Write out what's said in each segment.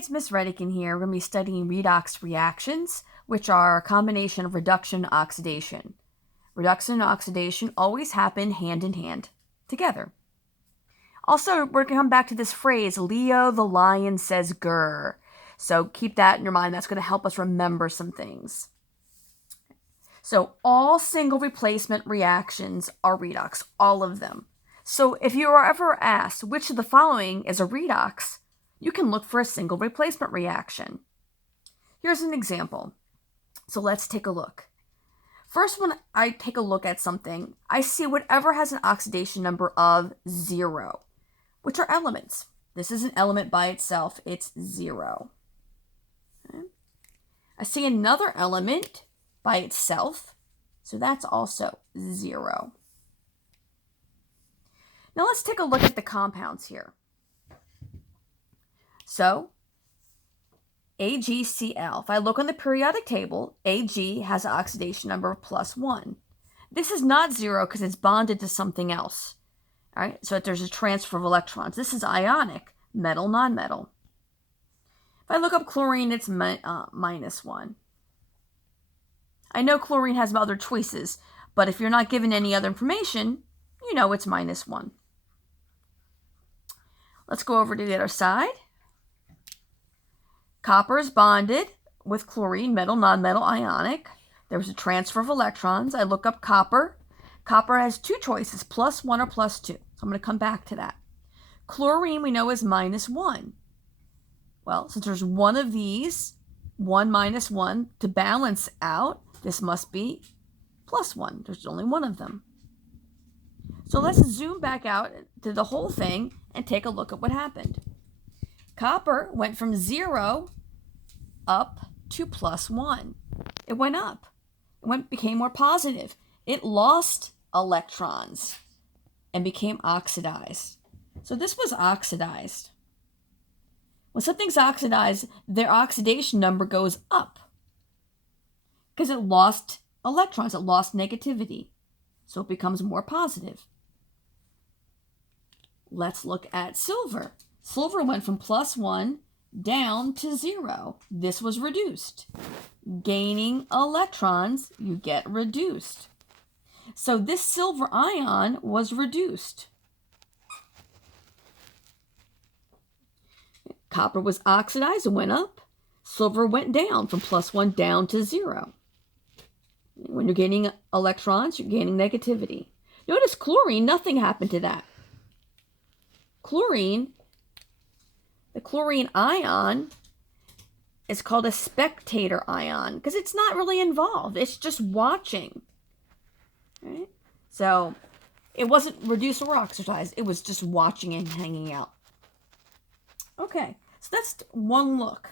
it's Miss Redican here. We're going to be studying redox reactions, which are a combination of reduction and oxidation. Reduction and oxidation always happen hand in hand, together. Also, we're going to come back to this phrase, Leo the lion says grr. So keep that in your mind. That's going to help us remember some things. So all single replacement reactions are redox, all of them. So if you are ever asked which of the following is a redox, you can look for a single replacement reaction. Here's an example. So let's take a look. First, when I take a look at something, I see whatever has an oxidation number of 0, which are elements. This is an element by itself. It's 0. Okay. I see another element by itself, so that's also 0. Now let's take a look at the compounds here. So, AgCl. If I look on the periodic table, Ag has an oxidation number of +1. This is not 0 because it's bonded to something else. All right, so there's a transfer of electrons. This is ionic, metal, nonmetal. If I look up chlorine, it's -1. I know chlorine has other choices, but if you're not given any other information, you know it's -1. Let's go over to the other side. Copper is bonded with chlorine, metal, nonmetal, ionic. There's a transfer of electrons. I look up copper. Copper has two choices, +1 or +2. So I'm going to come back to that. Chlorine we know is -1. Well, since there's one of these, 1 minus 1, to balance out, this must be +1. There's only one of them. So let's zoom back out to the whole thing and take a look at what happened. Copper went from 0 up to +1. It went up. It became more positive. It lost electrons and became oxidized. So this was oxidized. When something's oxidized, their oxidation number goes up because it lost electrons, it lost negativity. So it becomes more positive. Let's look at silver. Silver went from +1 down to 0. This was reduced. Gaining electrons, you get reduced. So this silver ion was reduced. Copper was oxidized and went up. Silver went down from +1 down to 0. When you're gaining electrons, you're gaining negativity. Notice chlorine, nothing happened to that. Chlorine, the chlorine ion is called a spectator ion because it's not really involved. It's just watching. Right? So it wasn't reduced or oxidized. It was just watching and hanging out. Okay, so that's one look.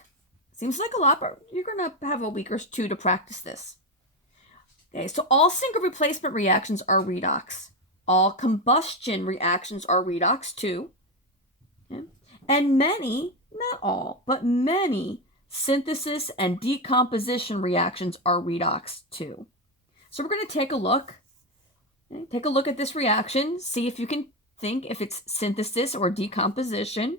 Seems like a lot, but you're going to have a week or two to practice this. Okay, so all single replacement reactions are redox. All combustion reactions are redox too. Okay? And many, not all, but many synthesis and decomposition reactions are redox too. So we're going to take a look. Okay? Take a look at this reaction. See if you can think if it's synthesis or decomposition.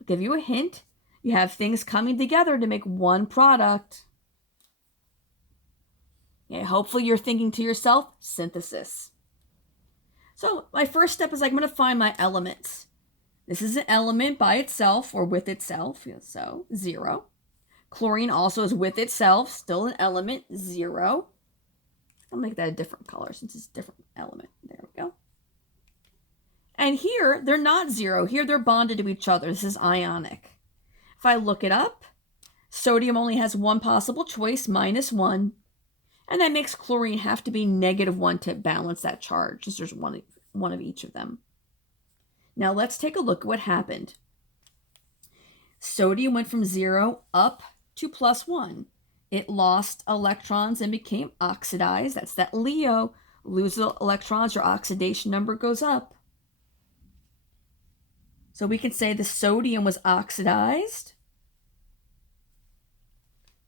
I'll give you a hint. You have things coming together to make one product. Okay, hopefully you're thinking to yourself, synthesis. So my first step is I'm going to find my elements. This is an element by itself or with itself, so 0. Chlorine also is with itself, still an element, 0. I'll make that a different color since it's a different element. There we go. And here, they're not 0. Here, they're bonded to each other. This is ionic. If I look it up, sodium only has one possible choice, -1. And that makes chlorine have to be -1 to balance that charge, since there's one of each of them. Now let's take a look at what happened. Sodium went from 0 up to +1. It lost electrons and became oxidized. That's that Leo. Lose the electrons, your oxidation number goes up. So we can say the sodium was oxidized.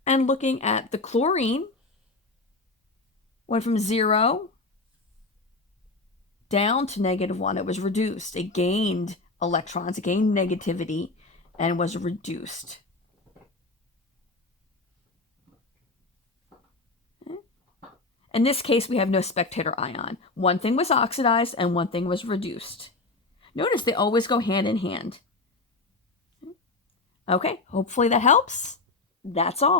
And looking at the chlorine, went from 0 down to -1. It was reduced. It gained electrons, gained negativity, and was reduced. In this case, we have no spectator ion. One thing was oxidized and one thing was reduced. Notice they always go hand in hand. Okay, hopefully that helps. That's all.